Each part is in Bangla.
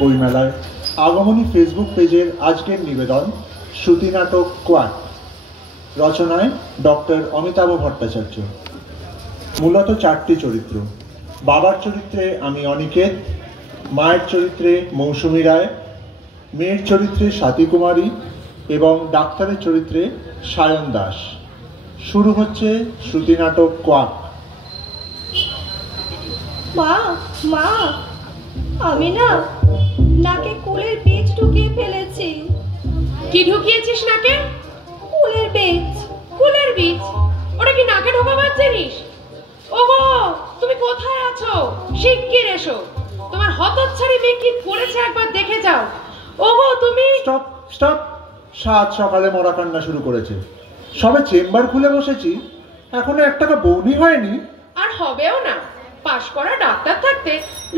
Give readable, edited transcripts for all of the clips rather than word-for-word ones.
বইমেলায় আগমনী ফেসবুক পেজের আজকের নিবেদন শ্রুতি নাটক কোয়াক, রচনায় ডক্টর অমিতাভ ভট্টাচার্য। মূলত 4টি চরিত্র। বাবার চরিত্রে আমি অনিকেত, মায়ের চরিত্রে মৌসুমী রায়, মেয়ের চরিত্রে স্বাতী কুমারী এবং ডাক্তারের চরিত্রে সায়ন দাস। শুরু হচ্ছে শ্রুতি নাটক কোয়াক। মা মা, আমি না নাকে কুলের বীজ ঢুকিয়ে ফেলেছি। কি ঢুকিয়েছিস নাকে? কুলের বীজ। কুলের বীজ? ওটা কি নাকে ঢোকাবার জিনিস? ওগো, তুমি কোথায় আছো? শিগগির এসো। তোমার হতচ্ছাড়ি মেয়ে কি করেছে একবার দেখে যাও। ওগো তুমি। Stop stop. সাত সকালে মরা কান্না শুরু করেছে। সবে চেম্বার খুলে বসেছি, এখনো এক টাকা বউনি হয়নি। আর হবেও না। পাশ করা ডাক্তার থাকতে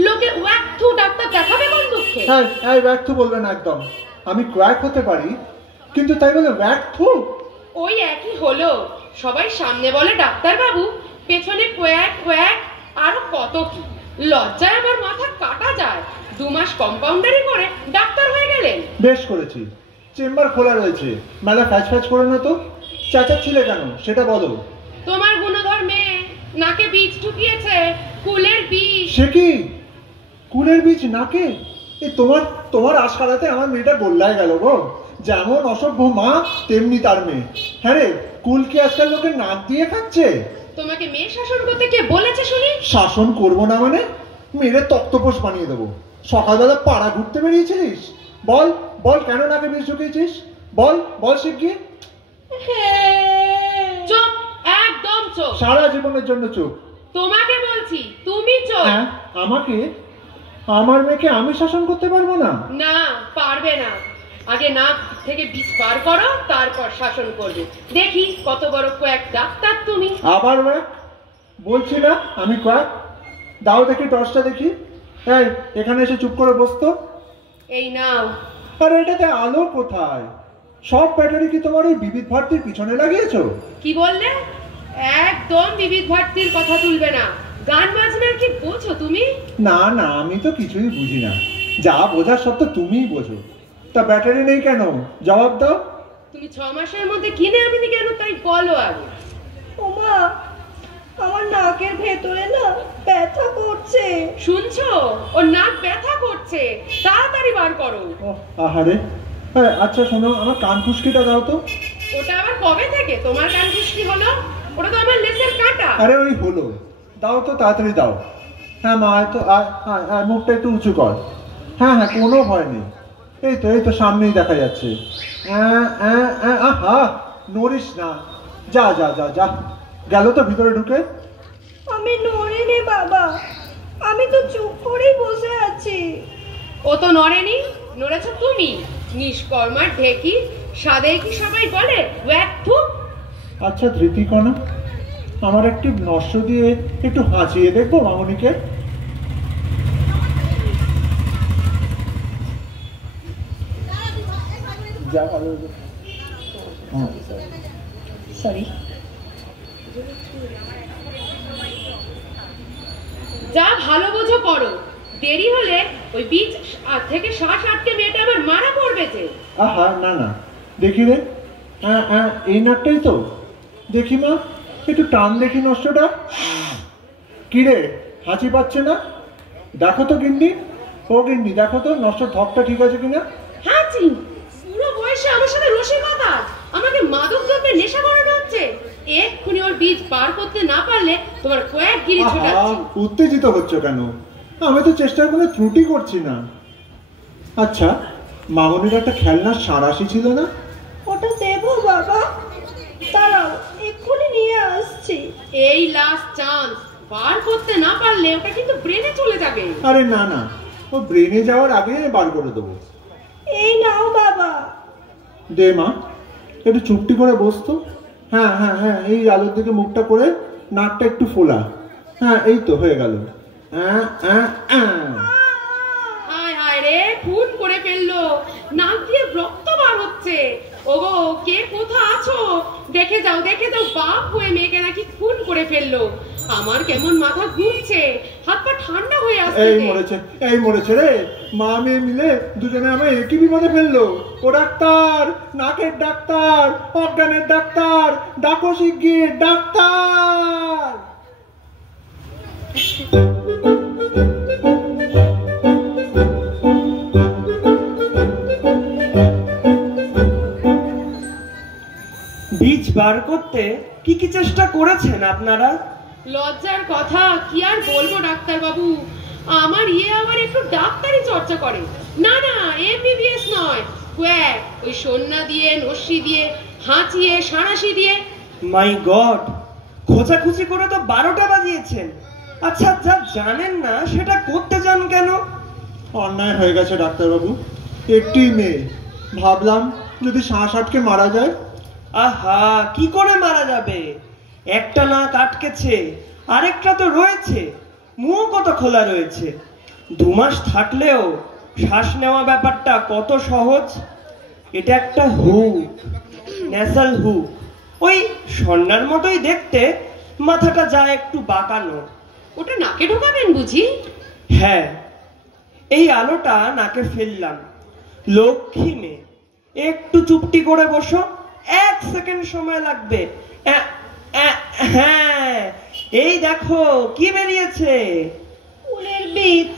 লোকে ওয়াক থু ডাক্তার দেখাবে কোন দুঃখে? হ্যাঁ, এই ওয়াক থু বলবেন একদম। আমি কোয়াক হতে পারি, কিন্তু তাই বলে ওয়াক থু? ওই একই হলো। সবাই সামনে বলে ডাক্তার বাবু, পেছনে কোয়াক কোয়াক, আরো কত কি। লজ্জায় আমার মাথা কাটা যায়। 2 মাস কম্পাউন্ডারি করে ডাক্তার হয়ে গেলেন। বেশ করেছি। চেম্বার খোলা রয়েছে, মেলা ফ্যাচ ফ্যাচ করে না তো। চেঁচাচ্ছিলে কেন সেটা বলো। তোমার গুণধর মেয়ে নাকে বীজ ঢুকিয়েছে, কুলের বীজ। সে কি? কুলের বীজ নাকে? তোমার তোমার আশকারাতে আমার মেয়েটা গোল্লায় গেল গো। যেমন অসভ্য মা তেমনি তার মেয়ে। হ্যাঁ রে, কুল কি আজকাল লোকের নাক দিয়ে খাচ্ছে? তোমাকে মেয়ে শাসন করতে কে বলেছে শুনি? শাসন করবো না মানে? মেয়ের তক্তপোষ বানিয়ে দেবো। সকালবেলা পাড়া ঘুরতে বেরিয়েছিলিস? বল বল, কেন নাকে বীজ ঢুকিয়েছিস? বল বল শিগগির। চুপ, একদম চুপ। সারা জীবনের জন্য চুপ। তোমাকে বলছি, তুমি চুপ। হ্যাঁ, আমাকে? আমার মেয়েকে আমি শাসন করতে পারবো না? না, পারবে না। আগে নাক থেকে বীজ বার করো, তারপর শাসন করবে। দেখি কত বড় কোয়াক ডাক্তার তুমি। আবার ওয়াক? বলছি না আমি কোয়াক। দাও দেখি টর্চটা দেখি। এই, এখানে এসে চুপ করে বসতো। এই নাও। আর এটাতে আলো কোথায়? সব ব্যাটারি কি তোমার ওই বিবিধ ভারতীর পিছনে লাগিয়েছো? কি বললে? একদম বিবিধ ভারতীর কথা তুলবে না। গান বাজনার কি বোঝো তুমি? না না, আমি তো কিছুই বুঝি না। যা বোঝার সব তো তুমিই বোঝো। তা ব্যাটারি নেই কেন? জবাব দাও। তুমি 6 মাসের মধ্যে কিনে আননি কেন তাই বলো আগে। ওমা, আমার নাকের ভেতরে না ব্যথা করছে। শুনছো? ওর নাক ব্যথা করছে, তাড়াতাড়ি বার করো। আহারে। আচ্ছা শোনো, আমার কান খুশকিটা দাও তো। ওটা আবার কবে থেকে তোমার কান খুশকি হলো? ওটা তো আমার লেজের কাঁটা। আরে ওই হলো, দাও তো তাড়াতাড়ি দাও। হ্যাঁ মা, তো মুখটা একটু উঁচু কর। হ্যাঁ হ্যাঁ, কোনো ভয় নেই। এই তো সামনেই দেখা যাচ্ছে। আহা, নড়িস না। যা যা যা যা, গেল তো ভিতরে ঢুকে। আমি নড়িনি বাবা, আমি তো চুপ করেই বসে আছি। ও তো নড়েনি, নড়েছো তুমি। নিষ্কর্মার ঢেকি, সাদে কি সবাই বলে ওয়াক থু? আচ্ছা ধৃতিকণা, আমার একটি নস্য দিয়ে একটু হাঁচিয়ে দেখবো মামনিকে। যা ভালো। সরি। যা ভালো বোঝো করো। দেরি হলে ওই বীজ থেকে শ্বাস আটকে মেয়েটা আবার মারা পড়বে যে। আহা, না না, দেখি রে। এই নাকটাই তো। দেখি মা, একটু টান দেখি নষ্টটা। কি রে, হাঁচি পাচ্ছে না? দেখো তো গিন্নি। ও গিন্নি, দেখো তো নষ্ট ধকটা ঠিক আছে কিনা। হাঁচি? পুরো বয়সে আমার সাথে রসিকতা, আমাকে মাদক দ্রব্যের নেশা করানো হচ্ছে। এক্ষুনি ওর বীজ বার করতে না পারলে তোমার কয়েকগিরি ছোটাচ্ছি। উত্তেজিত হচ্ছ কেন? আমি তো চেষ্টার কোনো ত্রুটি করছি না। আচ্ছা, মামনির একটা খেলনার সাঁড়াশি ছিল না? ওটা দেবো বাবা? দাঁড়াও, এক্ষুনি নিয়ে আসছি। এই লাস্ট চান্স। বার করতে না পারলে ওটা কিন্তু ব্রেনে চলে যাবে। আরে না না, ও ব্রেনে যাওয়ার আগে বার করে দেবো। এই নাও বাবা। দে মা, একটু চুপটি করে বসতো। হ্যাঁ হ্যাঁ হ্যাঁ, এই আলোর দিকে মুখটা করে, নাকটা একটু ফোলা। হ্যাঁ, এই তো হয়ে গেল। হায় হায় রে, খুন করে ফেললো। নাক দিয়ে রক্ত বার হচ্ছে। ওগো, কে কোথা আছো? দেখে যাও দেখে যাও, বাপ হয়ে মেয়েকে নাকি খুন করে ফেললো। আমার কেমন মাথা ঘুরছে, হাত পা ঠান্ডা হয়ে আসছে। এই মরেছে রে। মা মেয়ে মিলে দুজনে আমায় একই বিপদে ফেললো। ও ডাক্তার, নাকের ডাক্তার, অজ্ঞানের ডাক্তার, ডাকো শিগগির ডাক্তার। বীজ বার করতে কি কি চেষ্টা করেছেন আপনারা? লজ্জার কথা কি আর বলবো ডাক্তার বাবু, আমার আবার একটু ডাক্তারি চর্চা করে। না না, এমবিবিএস নয়, কোয়াক, ওই সন্না দিয়ে, নস্যি দিয়ে, হাঁচিয়ে, সাঁড়াশি দিয়ে। মাই গড, খোঁচাখুচি করে তো 12টা বাজিয়েছেন। আচ্ছা যা জানেন না সেটা করতে যান কেন? অন্যায় হয়ে গেছে ডাক্তারবাবু, একটি মেয়ে, ভাবলাম যদি শ্বাস আটকে মারা যায়। আহা, কি করে মারা যাবে? একটা নাক আটকেছে, আরেকটা তো রয়েছে, মুখ কত খোলা রয়েছে। 2 মাস থাকলেও শ্বাস নেওয়া ব্যাপারটা কত সহজ। এটা একটা হুক, ন্যাসাল হুক, ওই সন্ন্যার মতোই দেখতে, মাথাটা যায় একটু বাঁকানো। ওটা নাকে ঢোকাবেন বুঝি? হ্যাঁ, এই আলোটা নাকে ফেললাম। লক্ষ্মী মেয়ে, একটু চুপটি করে বসো, 1 সেকেন্ড সময় লাগবে। হ্যাঁ, এই দেখো কি বেরিয়েছে। ফুলের বীজ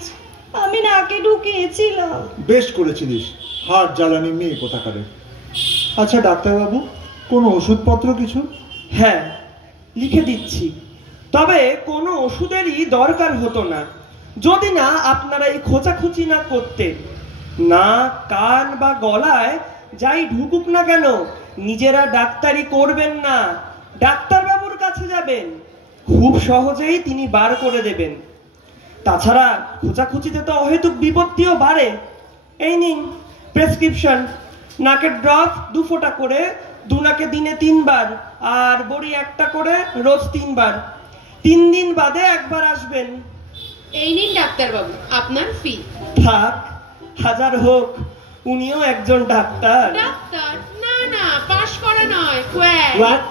আমি নাকে ঢুকিয়েছিলাম। বেশ করেছিলিস, হাড় জ্বালানি মেয়ে কোথাকারে। আচ্ছা ডাক্তারবাবু, কোনো ওষুধপত্র কিছু? হ্যাঁ, লিখে দিচ্ছি, তবে কোনো ওষুধেরই দরকার হতো না যদি না আপনারা এই খোঁচাখুচি না করতেন। না কান বা গলায় যাই ঢুকুক না কেন, নিজেরা ডাক্তারি করবেন না, ডাক্তারবাবুর কাছে যাবেন, খুব সহজেই তিনি বার করে দেবেন। তাছাড়া খোঁচাখুচিতে তো অহেতুক বিপত্তিও বাড়ে। এই নিন প্রেসক্রিপশন, নাকের ড্রপ 2 ফোঁটা করে, 2 নাকে দিনে 3 বার, আর বড়ি 1টা করে রোজ 3 বার। 3 দিন বাদে একবার আসবেন। এই নিন ডাক্তার বাবু আপনার ফি। থাক, হাজার হোক, উনিও একজন ডাক্তার। ডাক্তার না না, পাশ করা নয়, কোয়াক।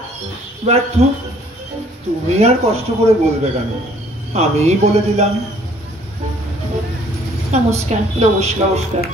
তুমি আর কষ্ট করে বলবে কেন, আমিই বলে দিলাম। নমস্কার। নমস্কার। নমস্কার।